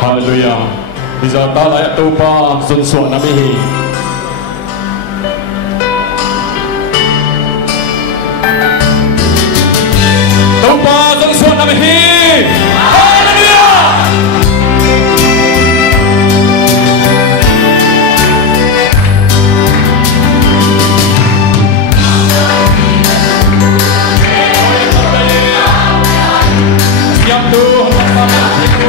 Haleluya. Bisa ta layak tupa sun suat namihi. Tupa sun suat namihi. Haleluya. Siap Tuhan bersama-Ku.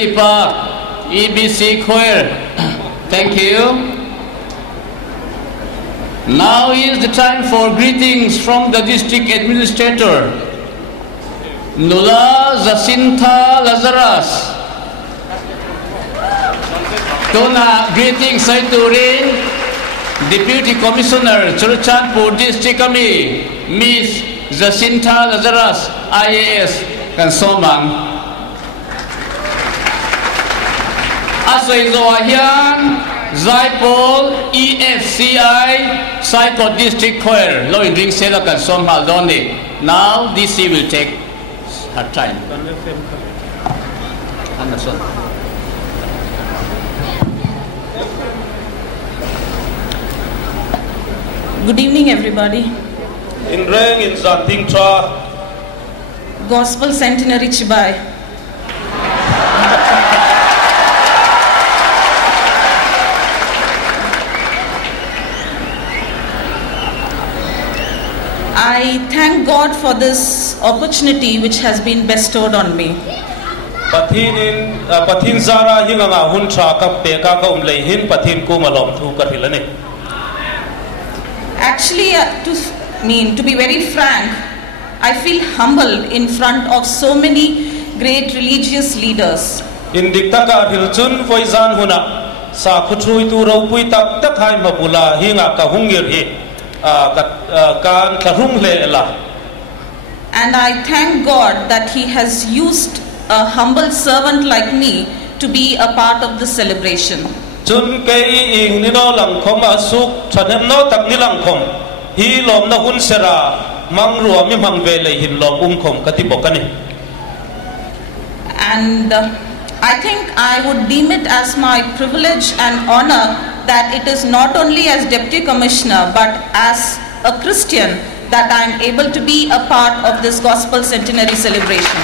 Keeper EBC Choir, thank you. Now is the time for greetings from the district administrator, Nula Jacinta Lazarus. Tuna greetings saya Turin, Deputy Commissioner Churchandpur District kami, Miss Jacinta Lazarus, IAS Kansomang. Asoy Zoahian, Zaipol, EFCI, Saiko District Choir, Low in Ring Sela Kansom Haldoni. Now DC will take her time. Good evening, everybody. In Reng, in Zanting Cha, Gospel Centenary Chibai. I thank God for this opportunity which has been bestowed on me. pathin zara hinga hun tra ka pe ka lei hin pathin ku malom thu ka hilani. Actually, to be very frank, I feel humble in front of so many great religious leaders. In diktaka hilchun voizan huna sa khuthui tu ro pui tak tak hai mabula hinga ka hungir hi kan tharung le la. And I thank God that He has used a humble servant like me to be a part of the celebration. Chun ke ing ni no lang khom asuk thanem no tak ni lang khom hi lom na hun sera mang ruwa mi mang ve le hin lom khom kati bokani. And I think I would deem it as my privilege and honor that it is not only as Deputy Commissioner but as a Christian that I am able to be a part of this Gospel Centenary celebration.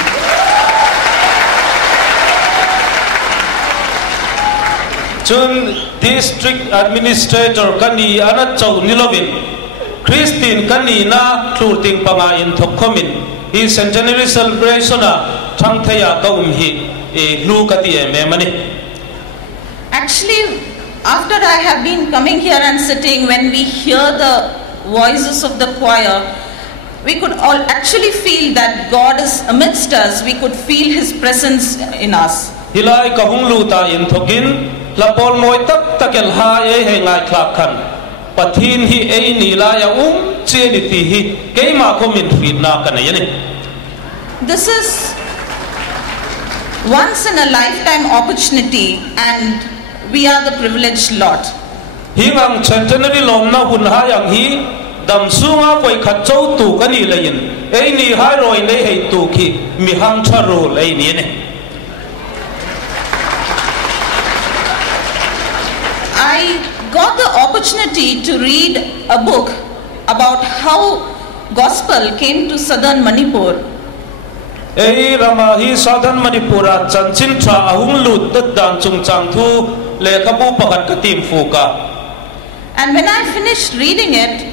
Chun District Administrator kani anat chau nilovin Christine kani na thurting panga in thokkomin hi centenary celebration a thangthaya ka hi lu kati me mani. Actually, after I have been coming here and sitting, when we hear the voices of the choir, we could all actually feel that God is amidst us. We could feel His presence in us. Hilai ka hunglu ta in thokin lapol moi tak takel ha he ngai khlak khan pathin hi ni la ya che ni ti hi keima ko min fit na kana yani. This is once in a lifetime opportunity and we are the privileged lot. Hi ang centenary lom na hun ha yang hi dam sunga koi khat chau tu kani lain ni hai roi nei hei tu ki mi hang tharu lai ni ne. I got the opportunity to read a book about how gospel came to southern Manipur. Rama hi southern Manipura chanchin tha ahung lut tat dan chung chang thu le kabu pakat katim fuka. And when I finished reading it,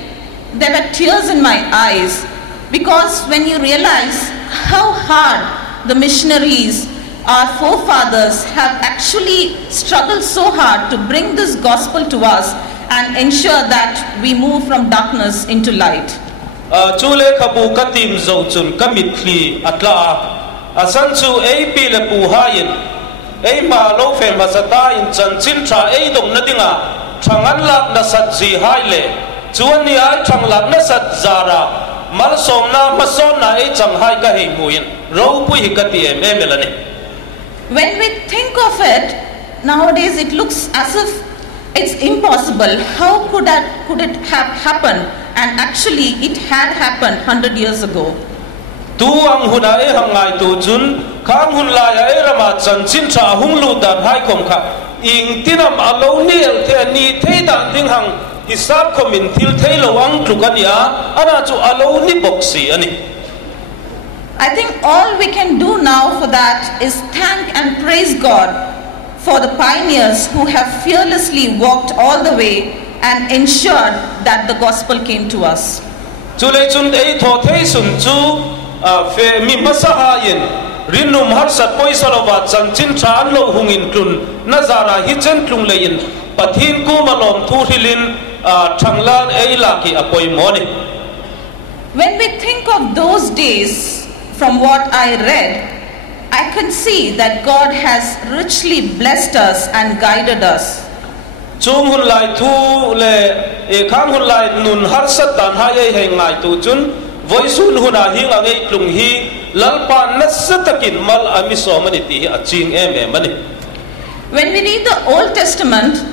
there were tears in my eyes, because when you realize how hard the missionaries, our forefathers, have actually struggled so hard to bring this gospel to us and ensure that we move from darkness into light. Chule kabu katim zo chun kamit khli atla asan chu pi le pu hain ma lo fe masata in chanchin tha dong na dinga thangan lak na sat ji hai le chuan ni ai thang lak na sat zara mal som na mason na chang hai ka hei muin ro pui hi ka ti melani. When we think of it, nowadays it looks as if it's impossible. How could it have happened? And actually it had happened 100 years ago. Tu ang huna hangai tu jun khang hun la ya rama chanchin tha hung lu dan hai kom kha ing tinam alo niel the ni thei dan ding hang hisab komin thil thei lo ang tukania ana chu alo ni boxi ani. I think all we can do now for that is thank and praise God for the pioneers who have fearlessly walked all the way and ensured that the gospel came to us. Chule chun tho thei sun chu fe mi masahain rinum har sat poisalova chanchin than lo hungin tun nazara hi chen tlung lein pathin ku malom thu hilin thanglan la ki apoi moni. When we think of those days, from what I read, I can see that God has richly blessed us and guided us. Chung hun lai thu le khang hun lai nun har sat dan ha he ngai tu chun voisun huna hi ngai tlung hi lalpa nasatakin mal ami so mani ti aching mani. When we read the Old Testament,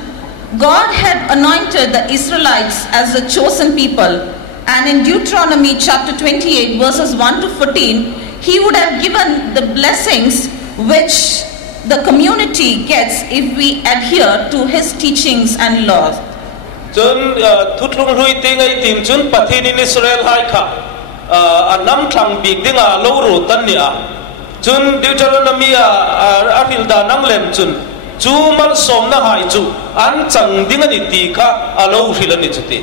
God had anointed the Israelites as the chosen people, and in Deuteronomy chapter 28 verses 1 to 14, He would have given the blessings which the community gets if we adhere to His teachings and laws. Chun thutlung hui tingai tim chun pathin in Israel hai kha anam thang big dinga lo ru tan nia chun Deuteronomy aril da nang lem chun chu mal som na hai chu an chang dinga ni ti kha alo hilani chuti.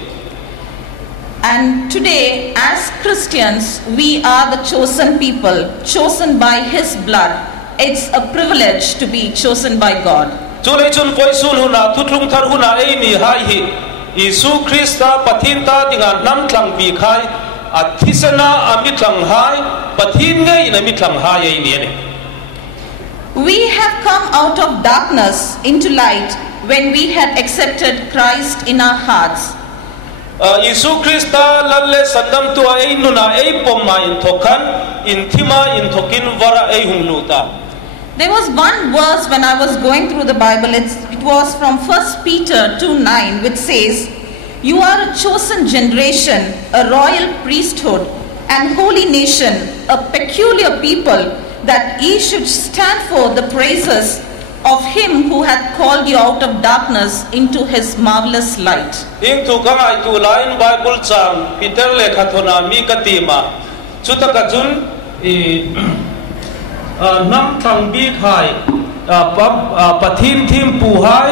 And today, as Christians, we are the chosen people, chosen by His blood, it's a privilege to be chosen by God. Chulei chun poisun huna tutlung thar huna ei ni hai hi Isu Krista pathinta dinga nam tlang pi khai athisana amitlang hai pathin ngai na mitlang hai ei ni ne. We have come out of darkness into light when we had accepted Christ in our hearts. Isu Krista lalle sandam tu ei nuna ei pomma in thokan in thima in thokin vara ei hungluta. There was one verse when I was going through the Bible, it was from 1 Peter 2:9, which says, "You are a chosen generation, a royal priesthood, and holy nation, a peculiar people, that ye should stand for the praises of him who hath called you out of darkness into his marvelous light." Into kangai tu lain Bible chang Peter le khathona mi katima chutaka jun nam thang bi khai pathin thim pu hai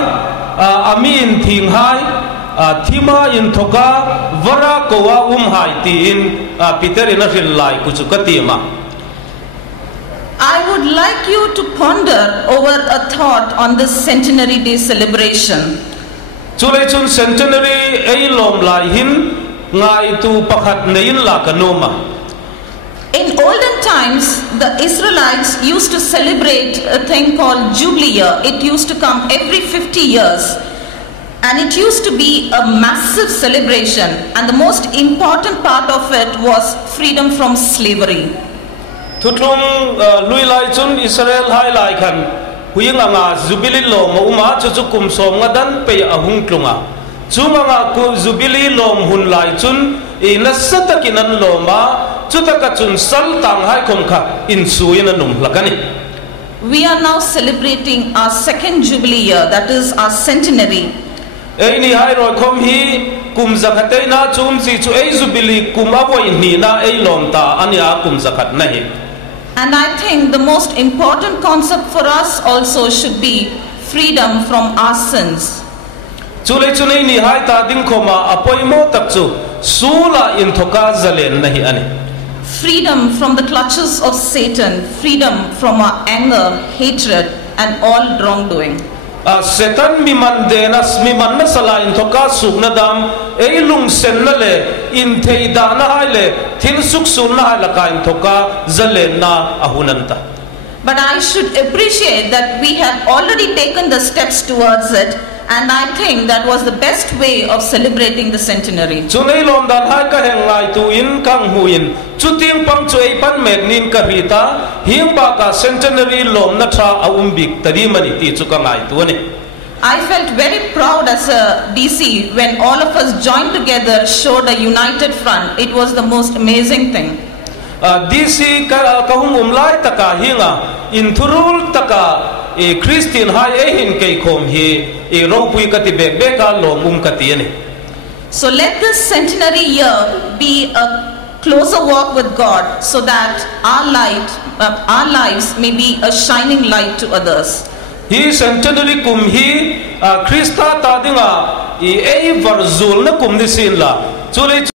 amin thing hai thima in thoka vara kowa hai ti in Peter in a lai kuchukatima. I would like you to ponder over a thought on this Centenary Day celebration. Chulei chun centenary ei lom lai hin ngai tu pakhat nein la kanoma. In olden times, the Israelites used to celebrate a thing called Jubilee year. It used to come every 50 years. And it used to be a massive celebration. And the most important part of it was freedom from slavery. Tutlung lui lai chun Israel hai lai khan huying anga Jubilee lom uma chuchukum som ngadan pe ahung tlunga. Chumanga ku Jubilee lom hun lai chun inasatakinan loma chutakachun sal tang hai komkha in suin anum lakani. We are now celebrating our second Jubilee year, that is our centenary. Ei ni hai roi khom hi kum zakhatei na chum si chu ei Jubilee kum avoi ni na ei lom ta ania kum zakhat nahi. And I think the most important concept for us also should be freedom from our sins. Chulei chunei ni hai ta ding khoma apoimo takchu sula in thoka zalen nahi ani. Freedom from the clutches of Satan, freedom from our anger, hatred, and all wrongdoing. Satan mi man denas mi man na sala in thoka sugna dam ei lung sen na le in thei da na hai le thin suk sun na hai la ka in thoka zalen na ahunanta. But I should appreciate that we have already taken the steps towards it, and I think that was the best way of celebrating the centenary. Chunei lom dan hai ka heng lai tu in kang huin chuting pang chuei pan met nin ka rita hing ba ka centenary lom na tha aumbik tadi mani ti chu ka ngai tu ni. I felt very proud as a DC when all of us joined together, showed a united front. It was the most amazing thing. DC ka hum umlai taka hinga in thurul taka Christian hai hin kei khom hi ro pui ka ti bek beka lom kati ni. So let this centenary year be a closer walk with God, so that our lives may be a shining light to others. Hi centenary kum hi Krista ta dinga ei varzul na kum ni sin la chulei